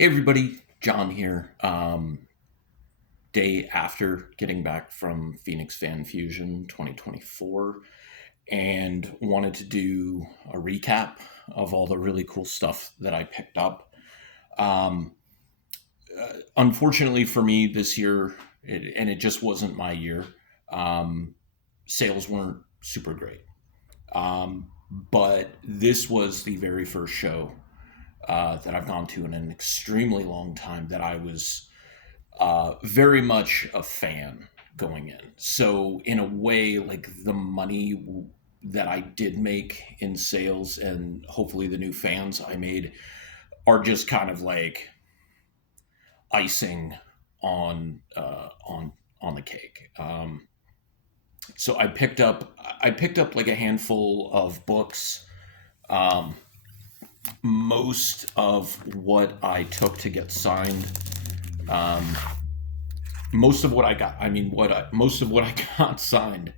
Hey everybody, John here. Day after getting back from Phoenix Fan Fusion 2024, and wanted to do a recap of all the really cool stuff that I picked up. Um, Unfortunately for me this year, and it just wasn't my year, um, sales weren't super great. But this was the very first show that I've gone to in an extremely long time that I was very much a fan going in. So in a way, like the money that I did make in sales and hopefully the new fans I made are just kind of like icing on on the cake. So I picked up like a handful of books. Um, Most of what I took to get signed, um, most of what I got, I mean, most of what I got signed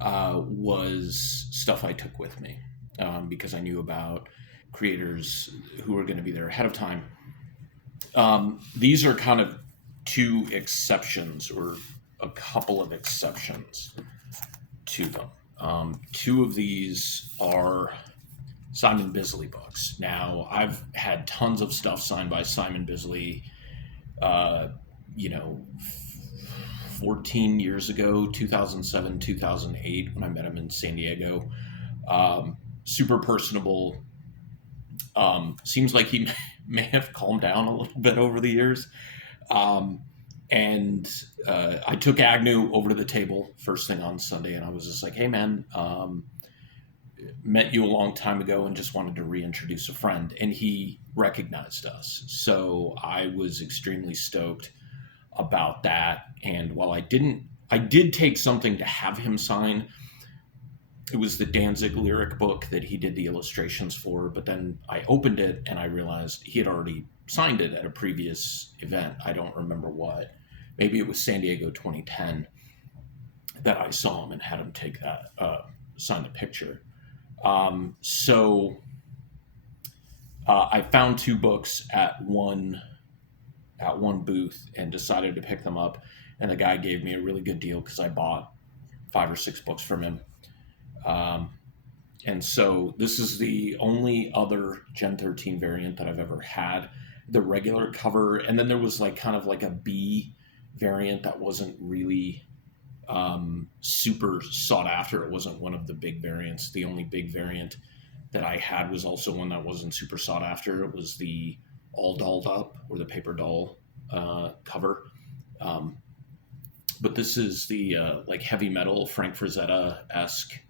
was stuff I took with me because I knew about creators who were going to be there ahead of time. These are kind of two exceptions or a couple of exceptions to them. Two of these are Simon Bisley books. Now, I've had tons of stuff signed by Simon Bisley, uh, you know, 14 years ago, 2007, 2008, when I met him in San Diego. Super personable. Seems like he may have calmed down a little bit over the years. Um, and I took Agnew over to the table first thing on Sunday, and I was just like, "Hey, man, met you a long time ago, and just wanted to reintroduce a friend." And he recognized us, so I was extremely stoked about that. And while I did take something to have him sign. It was the Danzig lyric book that he did the illustrations for, but then I opened it and I realized he had already signed it at a previous event. I don't remember what. Maybe it was San Diego 2010 that I saw him and had him take that, sign the picture. So I found two books at one booth and decided to pick them up. And the guy gave me a really good deal because I bought five or six books from him. Um, And so this is the only other Gen 13 variant that I've ever had. The regular cover, and then there was like kind of like a B variant that wasn't really super sought after. It wasn't one of the big variants. The only big variant that I had was also one that wasn't super sought after. It was the all dolled up or the paper doll cover. Um, but this is the like heavy metal Frank Frazetta esque,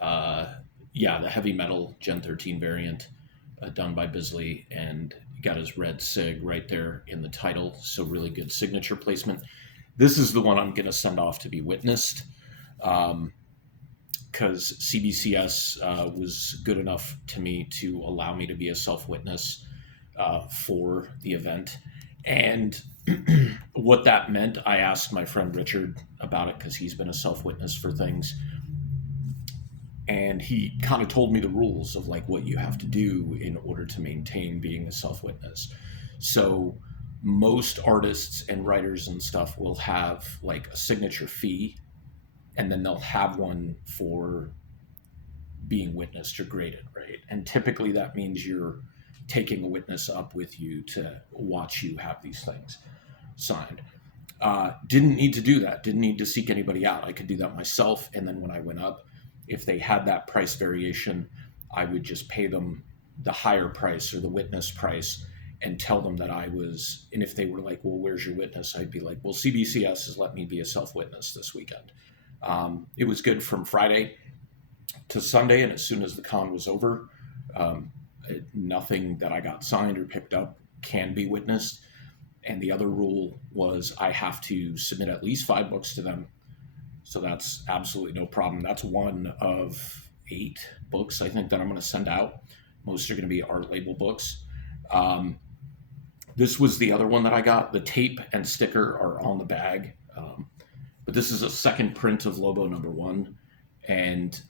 uh, yeah, the heavy metal Gen 13 variant done by Bisley, and got his red sig right there in the title. So really good signature placement. This is the one I'm going to send off to be witnessed because CBCS was good enough to me to allow me to be a self witness for the event. And what that meant, I asked my friend Richard about it because he's been a self witness for things, and he kind of told me the rules of like what you have to do in order to maintain being a self witness. So most artists and writers and stuff will have like a signature fee, and then they'll have one for being witnessed or graded, right? And typically that means you're taking a witness up with you to watch you have these things signed. Didn't need to do that. Didn't need to seek anybody out. I could do that myself. And then when I went up, if they had that price variation, I would just pay them the higher price or the witness price and tell them that I was. And if they were like, "Well, where's your witness?" I'd be like, "Well, CBCS has let me be a self witness this weekend." It was good from Friday to Sunday. And as soon as the con was over, um, nothing that I got signed or picked up can be witnessed. And the other rule was I have to submit at least five books to them. So that's absolutely no problem. That's one of eight books I think that I'm going to send out. Most are going to be art label books. Um, this was the other one that I got. The tape and sticker are on the bag. But this is a second print of Lobo number one. And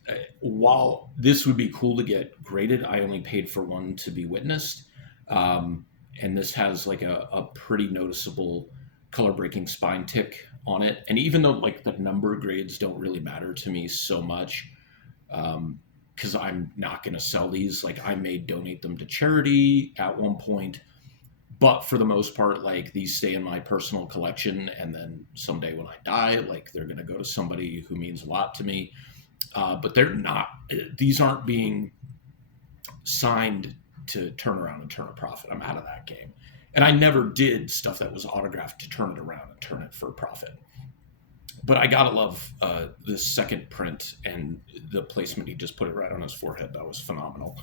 while this would be cool to get graded, I only paid for one to be witnessed. Um, and this has like a pretty noticeable color breaking spine tick on it. And even though like the number grades don't really matter to me so much, because I'm not going to sell these, like I may donate them to charity at one point, but for the most part, like these stay in my personal collection, and then someday when I die, like they're going to go to somebody who means a lot to me. But they're not; these aren't being signed to turn around and turn a profit. I'm out of that game, and I never did stuff that was autographed to turn it around and turn it for a profit. But I gotta love this second print and the placement. He just put it right on his forehead. That was phenomenal.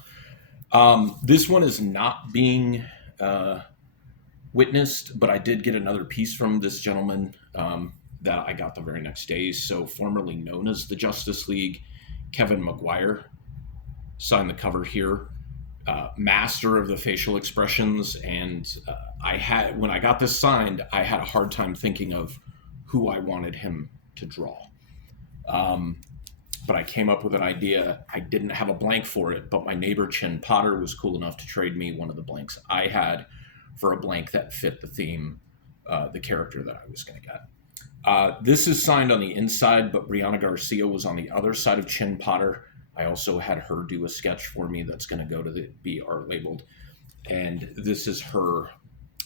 This one is not being witnessed, but I did get another piece from this gentleman that I got the very next day. So, formerly known as the Justice League, Kevin Maguire signed the cover here. Master of the facial expressions, and I had when I got this signed, I had a hard time thinking of who I wanted him to draw. But I came up with an idea. I didn't have a blank for it, but my neighbor Chin Potter was cool enough to trade me one of the blanks I had for a blank that fit the theme, the character that I was going to get. This is signed on the inside, but Brianna Garcia was on the other side of Chin Potter. I also had her do a sketch for me that's going to go to be art labeled. And this is her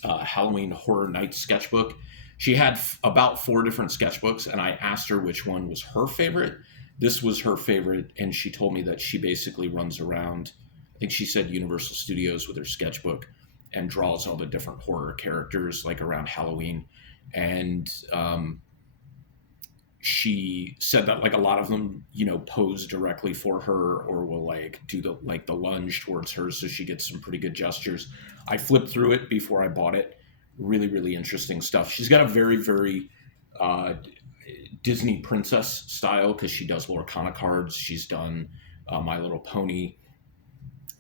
Halloween Horror Nights sketchbook. She had about 4 different sketchbooks, and I asked her which one was her favorite. This was her favorite, and she told me that she basically runs around, I think she said Universal Studios with her sketchbook, and draws all the different horror characters like around Halloween. And she said that like a lot of them, pose directly for her or will like do the lunge towards her, so she gets some pretty good gestures. I flipped through it before I bought it. Really, really interesting stuff. She's got a very, very Disney princess style because she does Lorcana cards. She's done My Little Pony,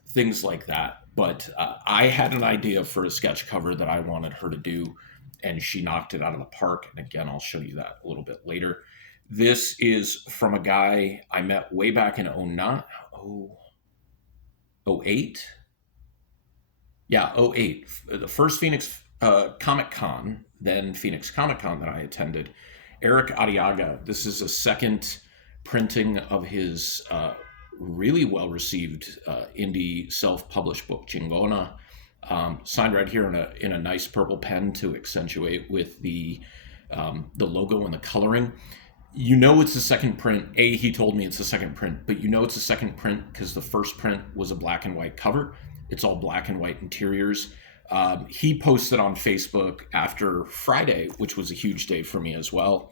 things like that. But I had an idea for a sketch cover that I wanted her to do, and she knocked it out of the park. And again, I'll show you that a little bit later. This is from a guy I met way back in 08? Yeah, 08. The first Phoenix Comic Con, then Phoenix Comic Con that I attended. Eric Arriaga. This is a second printing of his really well-received indie self-published book, Chingona, signed right here in a nice purple pen to accentuate with the logo and the coloring. It's a second print. He told me it's a second print, but it's a second print because the first print was a black and white cover. It's all black and white interiors. He posted on Facebook after Friday, which was a huge day for me as well.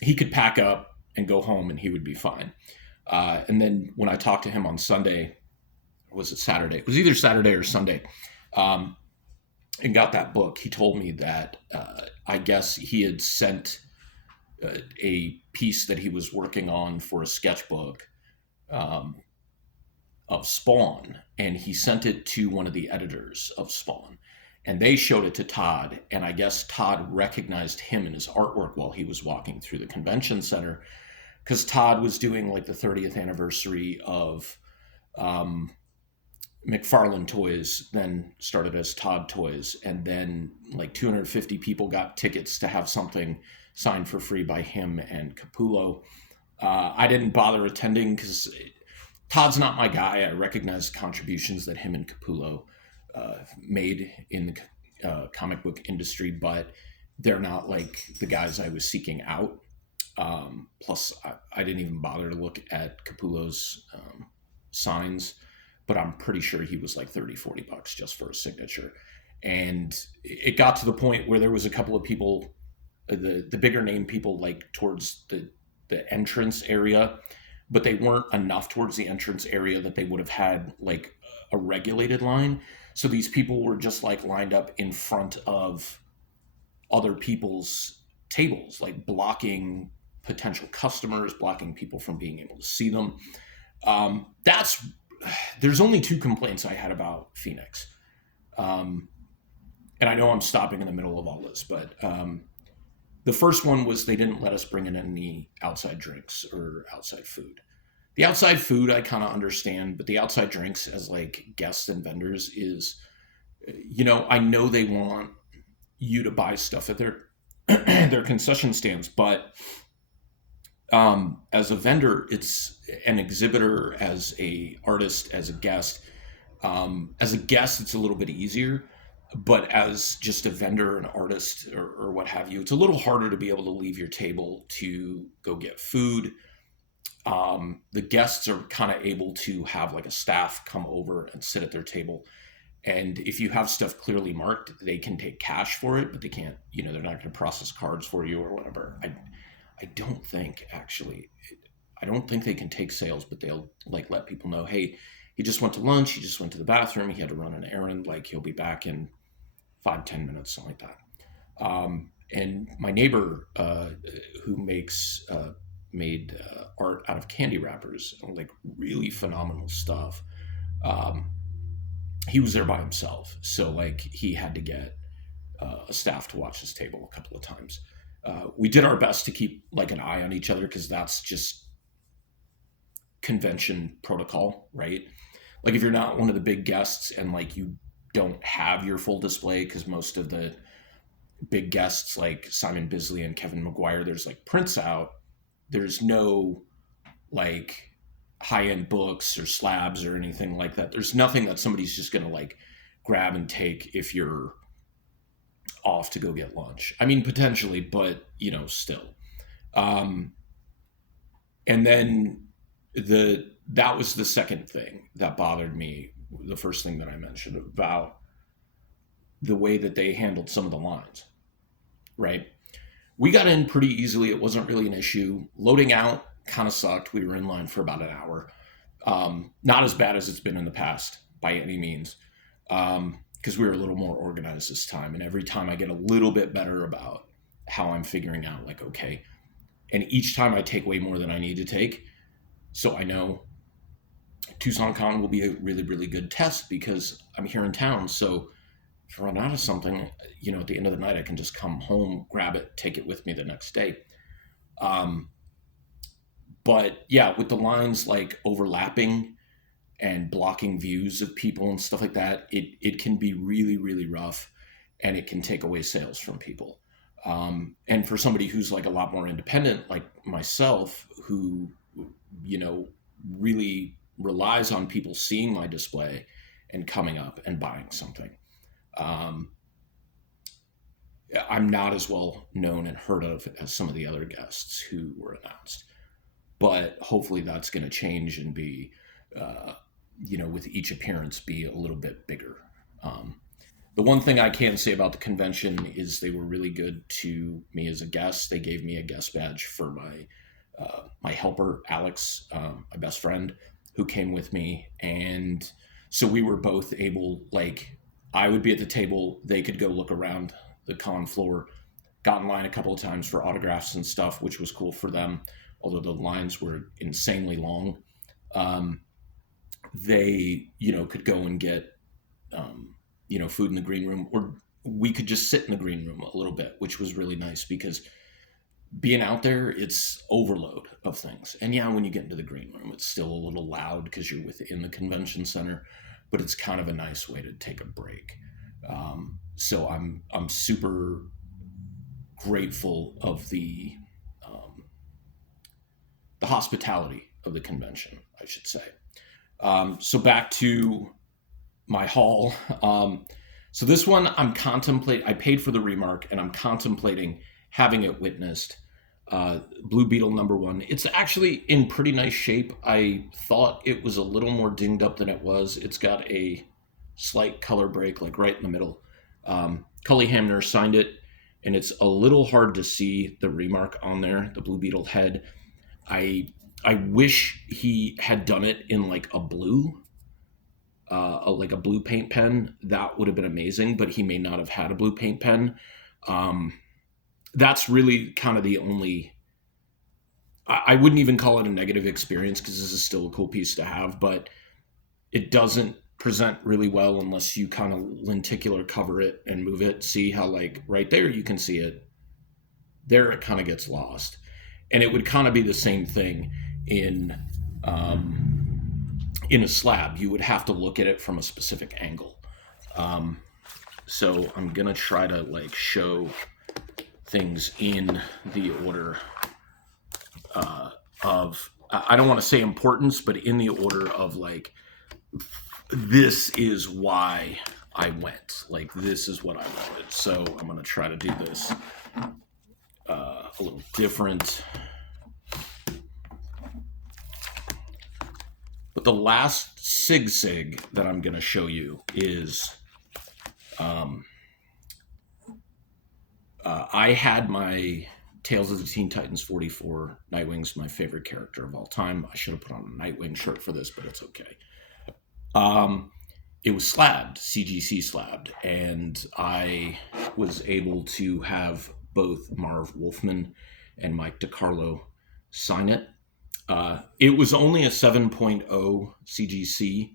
He could pack up and go home and he would be fine. And then when I talked to him on Sunday, was it Saturday? It was either Saturday or Sunday, and got that book. He told me that I guess he had sent a piece that he was working on for a sketchbook of Spawn, and he sent it to one of the editors of Spawn, and they showed it to Todd, and I guess Todd recognized him in his artwork while he was walking through the convention center, because Todd was doing like the 30th anniversary of McFarlane Toys, then started as Todd Toys, and then like 250 people got tickets to have something signed for free by him and Capullo. I didn't bother attending because Todd's not my guy. I recognize the contributions that him and Capullo made in the comic book industry, but they're not like the guys I was seeking out. Plus, I didn't even bother to look at Capullo's signs, but I'm pretty sure he was like $30-$40 just for a signature. And it got to the point where there was a couple of people, the bigger name people, like towards the entrance area, but they weren't enough towards the entrance area that they would have had like a regulated line. So these people were just like lined up in front of other people's tables, like blocking potential customers, blocking people from being able to see them. There's only 2 complaints I had about Phoenix. And I know I'm stopping in the middle of all this, but the first one was they didn't let us bring in any outside drinks or outside food. The outside food I kind of understand, but the outside drinks as like guests and vendors is I know they want you to buy stuff at their their concession stands, but as a vendor, it's an exhibitor, as a artist, as a guest, it's a little bit easier. But as just a vendor, an artist, or what have you, it's a little harder to be able to leave your table to go get food. The guests are kind of able to have like a staff come over and sit at their table. And if you have stuff clearly marked, they can take cash for it, but they can't, they're not going to process cards for you or whatever. I don't think actually, I don't think they can take sales, but they'll like let people know, hey, he just went to lunch, he just went to the bathroom, he had to run an errand, like he'll be back in 5-10 minutes, something like that. And my neighbor, who made art out of candy wrappers, like really phenomenal stuff. Um, he was there by himself, so like he had to get a staff to watch his table a couple of times. We did our best to keep like an eye on each other because that's just convention protocol, right? Like if you're not one of the big guests and like you don't have your full display, because most of the big guests like Simon Bisley and Kevin McGuire, there's like prints out. There's no like high-end books or slabs or anything like that. There's nothing that somebody's just gonna like grab and take if you're off to go get lunch. I mean, potentially, but still. Um, and then that was the second thing that bothered me. The first thing that I mentioned about the way that they handled some of the lines, right? We got in pretty easily. It wasn't really an issue. Loading out kind of sucked. We were in line for about an hour. Not as bad as it's been in the past by any means, because we were a little more organized this time. And every time I get a little bit better about how I'm figuring out, like, okay, and each time I take way more than I need to take. So I know TucsonCon will be a really, really good test because I'm here in town. So if I run out of something, at the end of the night, I can just come home, grab it, take it with me the next day. But yeah, with the lines like overlapping and blocking views of people and stuff like that, it can be really, really rough, and it can take away sales from people. And for somebody who's like a lot more independent, like myself, who, really relies on people seeing my display and coming up and buying something. I'm not as well known and heard of as some of the other guests who were announced, but hopefully that's going to change and be, with each appearance, be a little bit bigger. The one thing I can say about the convention is they were really good to me as a guest. They gave me a guest badge for my helper, Alex, my best friend, who came with me. And so we were both able, like, I would be at the table, they could go look around the con floor, got in line a couple of times for autographs and stuff, which was cool for them, although the lines were insanely long. They, could go and get, food in the green room, or we could just sit in the green room a little bit, which was really nice because being out there, it's overload of things. And yeah, when you get into the green room, it's still a little loud because you're within the convention center, but it's kind of a nice way to take a break. So I'm super grateful of the hospitality of the convention, I should say. So back to my haul. So this one I paid for the remark, and I'm contemplating having it witnessed. Blue Beetle #1. It's actually in pretty nice shape. I thought it was a little more dinged up than it was. It's got a slight color break, like right in the middle. Cully Hamner signed it, and it's a little hard to see the remark on there, the Blue Beetle head. I wish he had done it in like a blue, like a blue paint pen. That would have been amazing, but he may not have had a blue paint pen. That's really kind of the only, I wouldn't even call it a negative experience because this is still a cool piece to have, but it doesn't present really well unless you kind of lenticular cover it and move it. See how like right there you can see it. There it kind of gets lost. And it would kind of be the same thing in a slab. You would have to look at it from a specific angle. So I'm gonna try to like show things in the order of, I don't want to say importance, but in the order of like, this is why I went. Like, this is what I wanted. So I'm going to try to do this a little different. But the last sig that I'm going to show you is I had my Tales of the Teen Titans 44. Nightwing's my favorite character of all time. I should have put on a Nightwing shirt for this, but it's okay. It was slabbed, CGC slabbed, and I was able to have both Marv Wolfman and Mike DiCarlo sign it. It was only a 7.0 CGC,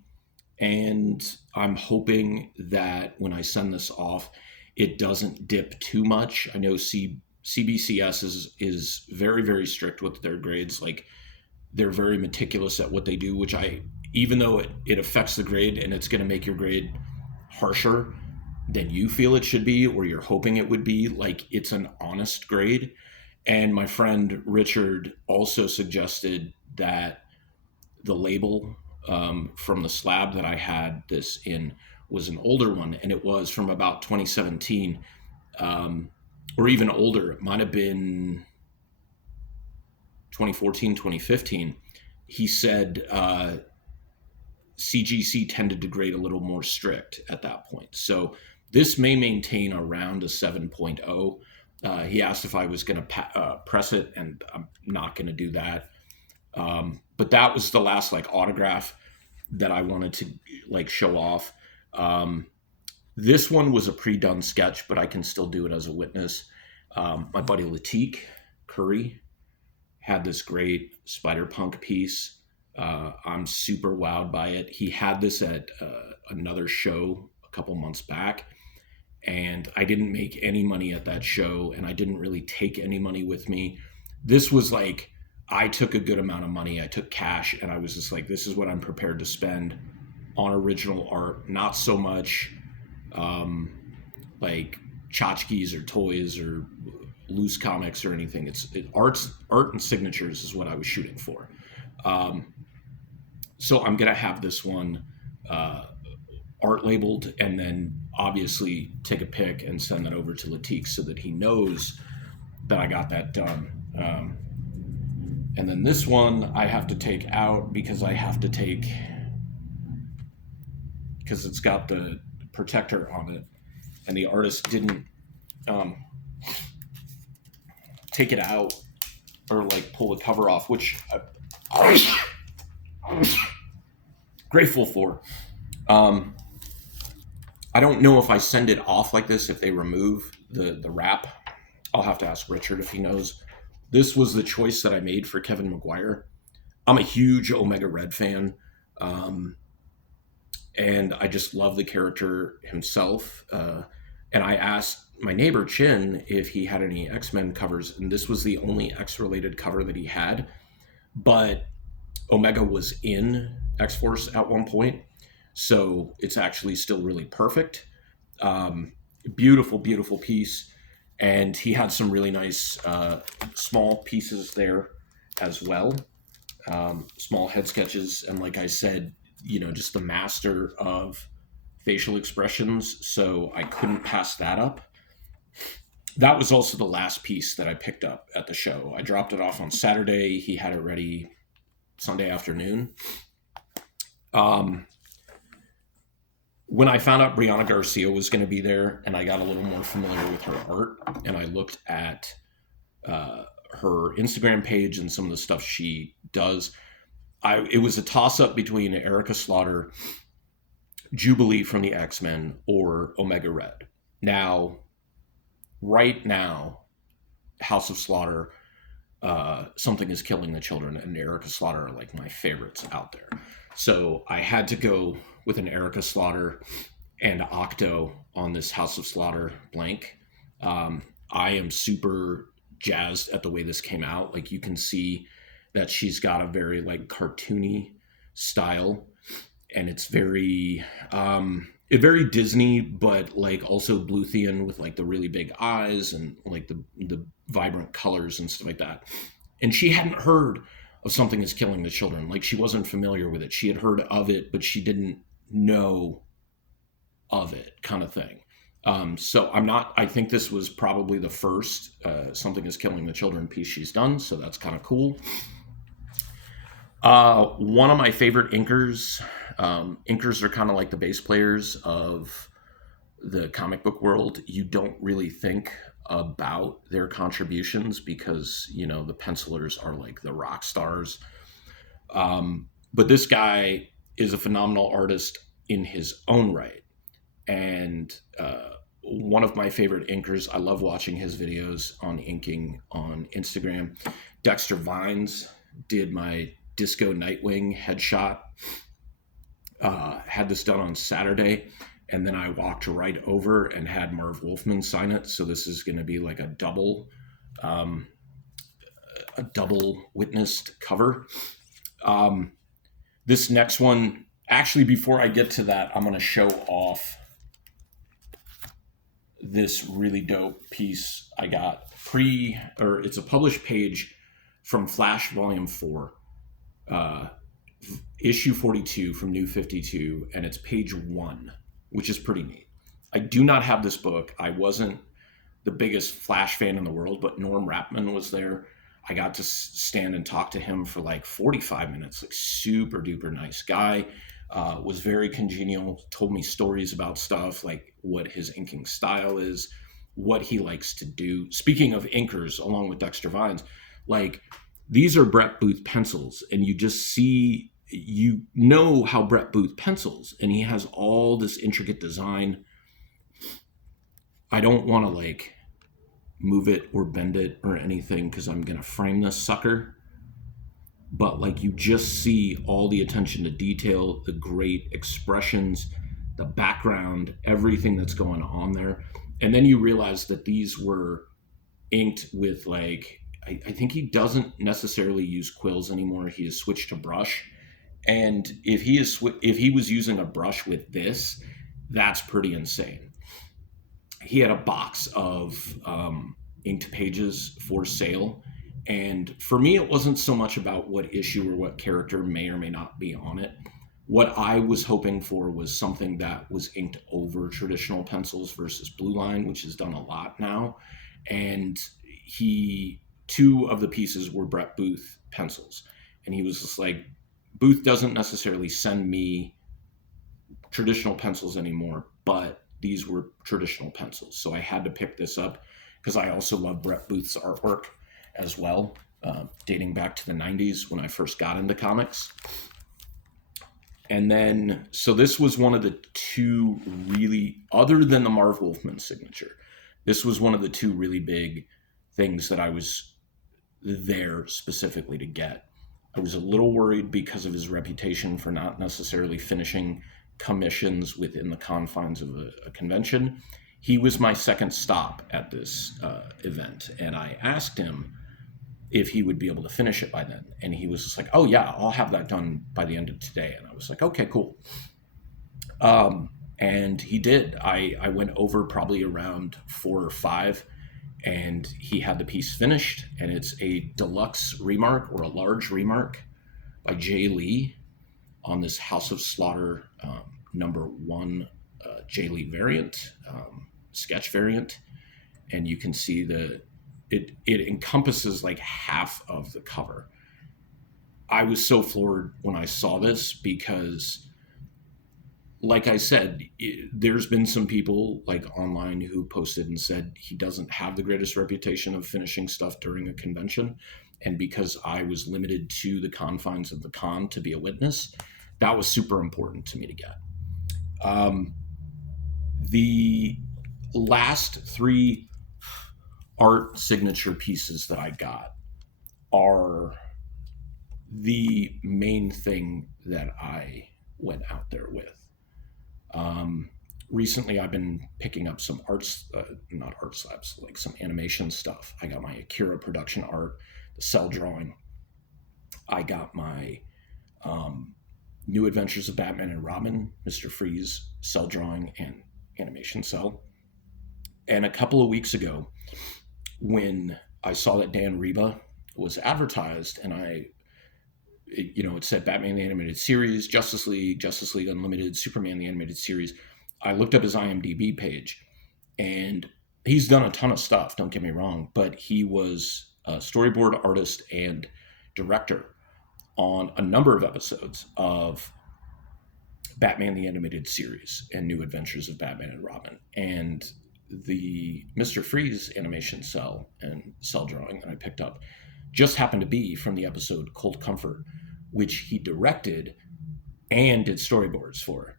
and I'm hoping that when I send this off, it doesn't dip too much. I know CBCS is very, very strict with their grades. Like, they're very meticulous at what they do, which even though it affects the grade and it's going to make your grade harsher than you feel it should be or you're hoping it would be, like, it's an honest grade. And my friend Richard also suggested that the label from the slab that I had this in was an older one, and it was from about 2017, or even older. It might have been 2014, 2015. He said CGC tended to grade a little more strict at that point. So this may maintain around a 7.0. He asked if I was going to press it, and I'm not going to do that. But that was the last like autograph that I wanted to like show off. This one was a pre-done sketch, but I can still do it as a witness. My buddy Latik Curry had this great Spider-Punk piece. I'm super wowed by it. He had this at another show a couple months back, and I didn't make any money at that show, and I didn't really take any money with me. This was like, I took a good amount of money. I took cash, and I was just like, this is what I'm prepared to spend on original art. Not so much like tchotchkes or toys or loose comics or anything. Art and signatures is what I was shooting for. So I'm gonna have this one art labeled, and then obviously take a pic and send that over to Latik so that he knows that I got that done. And then this one I have to take out because it's got the protector on it, and the artist didn't take it out or like pull the cover off, which I'm grateful for. I don't know if I send it off like this, if they remove the wrap. I'll have to ask Richard if he knows. This was the choice that I made for Kevin Maguire. I'm a huge Omega Red fan. And I just love the character himself. And I asked my neighbor Chin if he had any X-Men covers, and this was the only X-related cover that he had. But Omega was in X-Force at one point, so it's actually still really perfect. Beautiful, beautiful piece. And he had some really nice small pieces there as well. Small head sketches. And like I said, just the master of facial expressions. So I couldn't pass that up. That was also the last piece that I picked up at the show. I dropped it off on Saturday. He had it ready Sunday afternoon. When I found out Brianna Garcia was going to be there, and I got a little more familiar with her art, and I looked at her Instagram page and some of the stuff she does, it was a toss-up between Erica Slaughter, Jubilee from the X-Men, or Omega Red. Now, right now, House of Slaughter, Something is Killing the Children, and Erica Slaughter are like my favorites out there. So I had to go with an Erica Slaughter and Octo on this House of Slaughter blank. I am super jazzed at the way this came out. Like, you can see that she's got a very like cartoony style, and it's very it very Disney, but like also Bluthian with like the really big eyes and like the vibrant colors and stuff like that. And she hadn't heard of Something is Killing the Children. Like she wasn't familiar with it. She had heard of it, but she didn't know of it, kind of thing. So I'm not. I think this was probably the first Something is Killing the Children piece she's done. So that's kind of cool. One of my favorite inkers. Inkers are kind of like the bass players of the comic book world. You don't really think about their contributions because the pencilers are like the rock stars. But this guy is a phenomenal artist in his own right, and one of my favorite inkers. I love watching his videos on inking on Instagram. Dexter Vines did my Disco Nightwing headshot. Had this done on Saturday, and then I walked right over and had Marv Wolfman sign it. So this is going to be like a double witnessed cover. This next one, actually, before I get to that, I'm going to show off this really dope piece I got it's a published page from Flash Volume 4. Issue 42 from New 52, and it's page 1, which is pretty neat. I do not have this book. I wasn't the biggest Flash fan in the world, but Norm Rapman was there. I got to stand and talk to him for like 45 minutes, like super duper nice guy. Was very congenial, told me stories about stuff, like what his inking style is, what he likes to do. Speaking of inkers, along with Dexter Vines, like these are Brett Booth pencils, and you just see, how Brett Booth pencils, and he has all this intricate design. I don't want to like move it or bend it or anything because I'm going to frame this sucker. But like you just see all the attention to detail, the great expressions, the background, everything that's going on there. And then you realize that these were inked with like, I think he doesn't necessarily use quills anymore. He has switched to brush. And if he was using a brush with this, that's pretty insane. He had a box of inked pages for sale. And for me, it wasn't so much about what issue or what character may or may not be on it. What I was hoping for was something that was inked over traditional pencils versus Blue Line, which is done a lot now. And two of the pieces were Brett Booth pencils. And he was just like, Booth doesn't necessarily send me traditional pencils anymore, but these were traditional pencils. So I had to pick this up because I also love Brett Booth's artwork as well, dating back to the 90s when I first got into comics. And then, so this was one of the two really, other than the Marv Wolfman signature, this was one of the two really big things that I was there specifically to get. I was a little worried because of his reputation for not necessarily finishing commissions within the confines of a convention. He was my second stop at this event, and I asked him if he would be able to finish it by then. And he was just like, oh yeah, I'll have that done by the end of today. And I was like, okay, cool. And he did. I went over probably around 4 or 5, and he had the piece finished, and it's a deluxe remark or a large remark by Jay Lee on this House of Slaughter #1 Jay Lee variant, sketch variant. And you can see it encompasses like half of the cover. I was so floored when I saw this because, like I said, there's been some people like online who posted and said he doesn't have the greatest reputation of finishing stuff during a convention. And because I was limited to the confines of the con to be a witness, that was super important to me to get. The last 3 art signature pieces that I got are the main thing that I went out there with. Recently, I've been picking up some not art slabs, like some animation stuff. I got my Akira production art, the cell drawing. I got my New Adventures of Batman and Robin, Mr. Freeze, Cell Drawing, and Animation Cell. And a couple of weeks ago, when I saw that Dan Reba was advertised, and it said Batman the Animated Series, Justice League Unlimited, Superman the Animated Series. I looked up his IMDb page, and he's done a ton of stuff, don't get me wrong, but he was a storyboard artist and director on a number of episodes of Batman the Animated Series and New Adventures of Batman and Robin. And the Mr. Freeze animation cell and cell drawing that I picked up just happened to be from the episode Cold Comfort, which he directed and did storyboards for.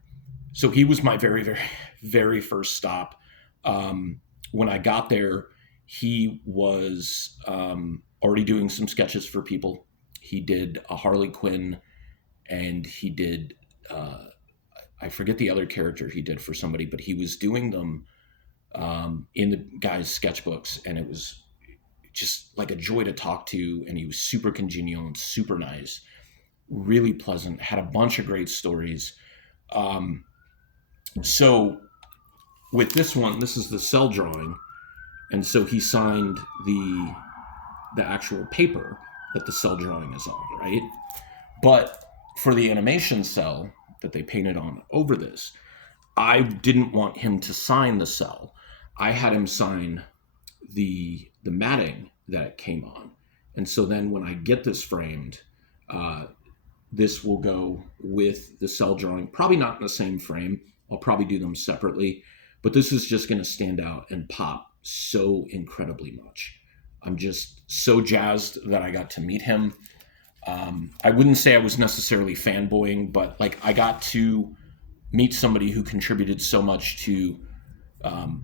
So he was my very, very, very first stop. When I got there, he was already doing some sketches for people. He did a Harley Quinn, and he did, I forget the other character he did for somebody, but he was doing them in the guy's sketchbooks, and it was just like a joy to talk to, and he was super congenial and super nice, really pleasant, had a bunch of great stories. So with this one, this is the cell drawing, and so he signed the actual paper that the cell drawing is on, right? But for the animation cell that they painted on over this, I didn't want him to sign the cell. I had him sign the matting that it came on. And so then when I get this framed, this will go with the cell drawing, probably not in the same frame. I'll probably do them separately, but this is just going to stand out and pop so incredibly much. I'm just so jazzed that I got to meet him. I wouldn't say I was necessarily fanboying, but like I got to meet somebody who contributed so much to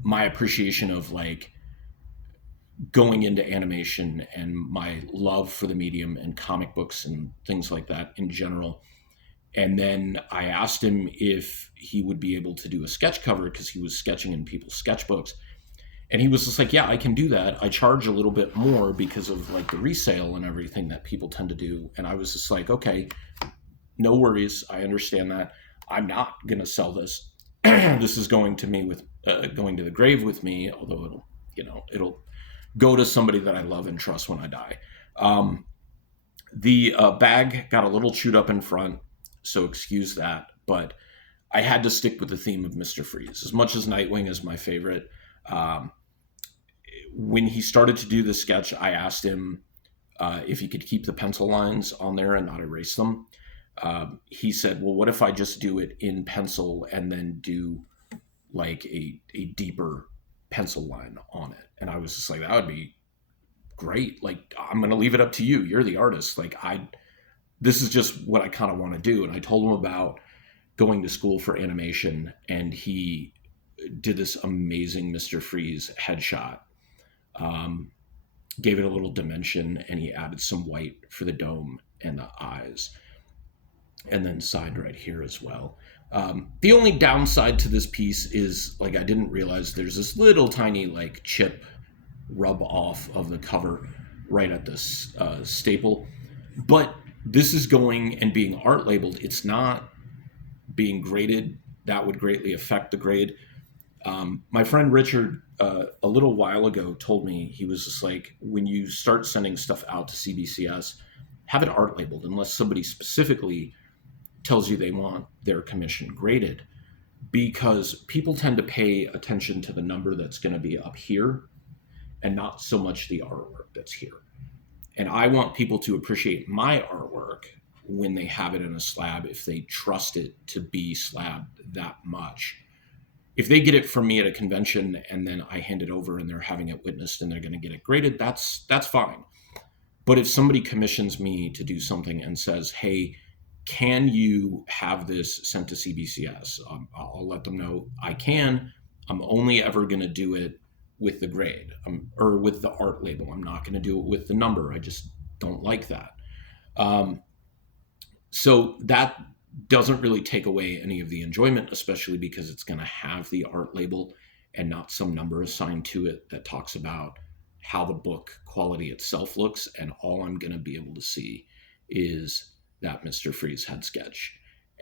my appreciation of like going into animation and my love for the medium and comic books and things like that in general. And then I asked him if he would be able to do a sketch cover because he was sketching in people's sketchbooks. And he was just like, yeah, I can do that. I charge a little bit more because of like the resale and everything that people tend to do. And I was just like, okay, no worries. I understand that. I'm not going to sell this. This is going to me with going to the grave with me, although it'll go to somebody that I love and trust when I die. The bag got a little chewed up in front, so excuse that. But I had to stick with the theme of Mr. Freeze. As much as Nightwing is my favorite, when he started to do the sketch, I asked him if he could keep the pencil lines on there and not erase them. He said, well, what if I just do it in pencil and then do like a deeper pencil line on it? And I was just like, that would be great. Like, I'm going to leave it up to you. You're the artist. Like, this is just what I kind of want to do. And I told him about going to school for animation, and he did this amazing Mr. Freeze headshot. Gave it a little dimension, and he added some white for the dome and the eyes, and then signed right here as well. The only downside to this piece is like I didn't realize there's this little tiny like chip rub off of the cover right at this staple, but this is going and being art labeled. It's not being graded. That would greatly affect the grade. My friend Richard a little while ago told me, he was just like, when you start sending stuff out to CBCS, have it art labeled unless somebody specifically tells you they want their commission graded, because people tend to pay attention to the number that's going to be up here and not so much the artwork that's here. And I want people to appreciate my artwork when they have it in a slab, if they trust it to be slabbed that much. If they get it from me at a convention and then I hand it over and they're having it witnessed and they're going to get it graded, that's fine. But if somebody commissions me to do something and says, hey, can you have this sent to CBCS? I'll let them know I can. I'm only ever going to do it with the grade or with the art label. I'm not going to do it with the number. I just don't like that. So that doesn't really take away any of the enjoyment, especially because it's going to have the art label and not some number assigned to it that talks about how the book quality itself looks. And all I'm going to be able to see is that Mr. Freeze head sketch.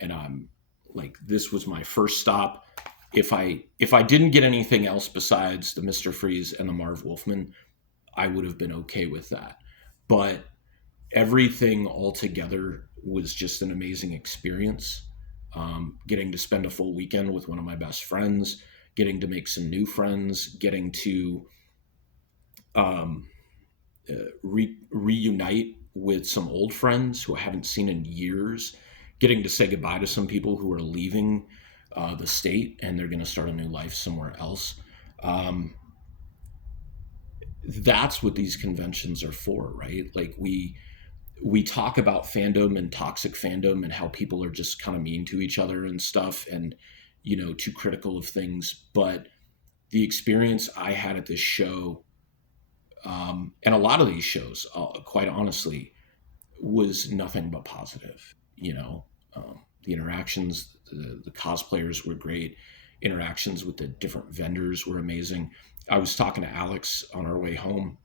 and I'm like, this was my first stop. If I didn't get anything else besides the Mr. Freeze and the Marv Wolfman, I would have been okay with that. But everything altogether was just an amazing experience. Getting to spend a full weekend with one of my best friends, getting to make some new friends, getting to um, reunite with some old friends who I haven't seen in years, getting to say goodbye to some people who are leaving the state and they're going to start a new life somewhere else. Um, that's what these conventions are for, right? Like we talk about fandom and toxic fandom and how people are just kind of mean to each other and stuff, and too critical of things. But the experience I had at this show, and a lot of these shows, quite honestly, was nothing but positive. The interactions, the cosplayers were great. Interactions with the different vendors were amazing. I was talking to Alex on our way home,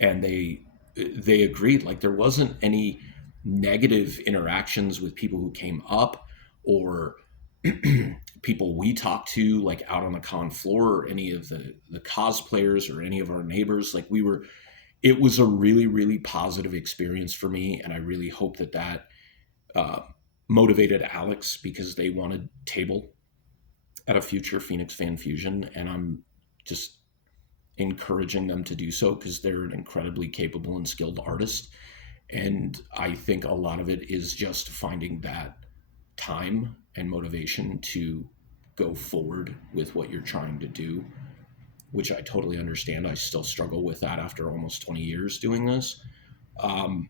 and they agreed, like, there wasn't any negative interactions with people who came up, or people we talked to, like, out on the con floor, or any of the cosplayers or any of our neighbors. Like, it was a really, really positive experience for me, and I really hope that uh, motivated Alex, because they wanted table at a future Phoenix Fan Fusion, and I'm just encouraging them to do so because they're an incredibly capable and skilled artist. And I think a lot of it is just finding that time and motivation to go forward with what you're trying to do, which I totally understand. I still struggle with that after almost 20 years doing this. Um,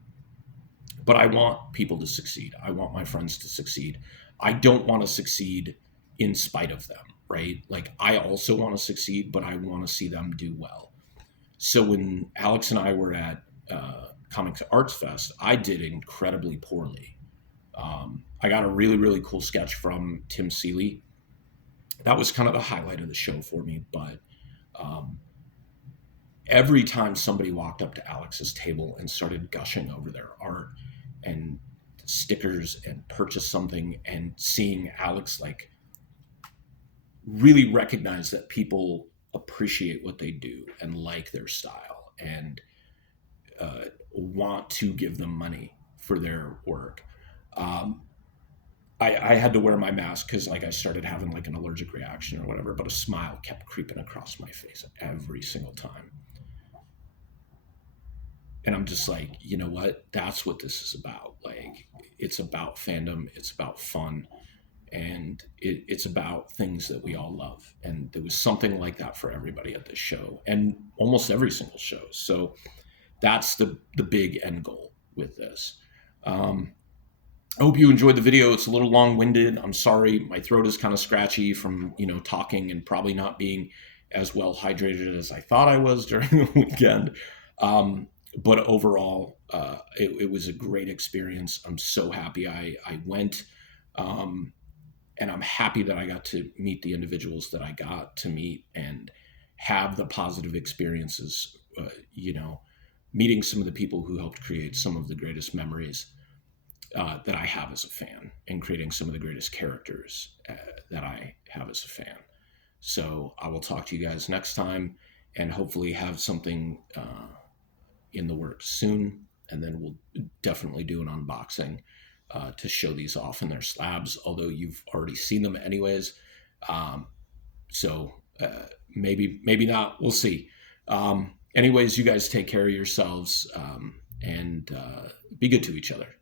but I want people to succeed. I want my friends to succeed. I don't want to succeed in spite of them, right? Like, I also want to succeed, but I want to see them do well. So when Alex and I were at Comics Arts Fest, I did incredibly poorly. I got a really, really cool sketch from Tim Seeley. That was kind of the highlight of the show for me. But um, every time somebody walked up to Alex's table and started gushing over their art and stickers and purchased something, and seeing Alex, like, really recognize that people appreciate what they do and like their style, and want to give them money for their work. Um, I had to wear my mask because, like, I started having like an allergic reaction or whatever, but a smile kept creeping across my face every single time. And I'm just like, you know what? That's what this is about. Like, it's about fandom, it's about fun, and it's about things that we all love. And there was something like that for everybody at this show, and almost every single show. So that's the big end goal with this. Um, I hope you enjoyed the video. It's a little long-winded. I'm sorry. My throat is kind of scratchy from, talking and probably not being as well hydrated as I thought I was during the weekend. But overall, it was a great experience. I'm so happy I went. And I'm happy that I got to meet the individuals that I got to meet and have the positive experiences, meeting some of the people who helped create some of the greatest memories that I have as a fan, and creating some of the greatest characters that I have as a fan. So I will talk to you guys next time, and hopefully have something in the works soon. And then we'll definitely do an unboxing to show these off in their slabs, although you've already seen them anyways. So maybe not. We'll see. Anyways, you guys take care of yourselves, and be good to each other.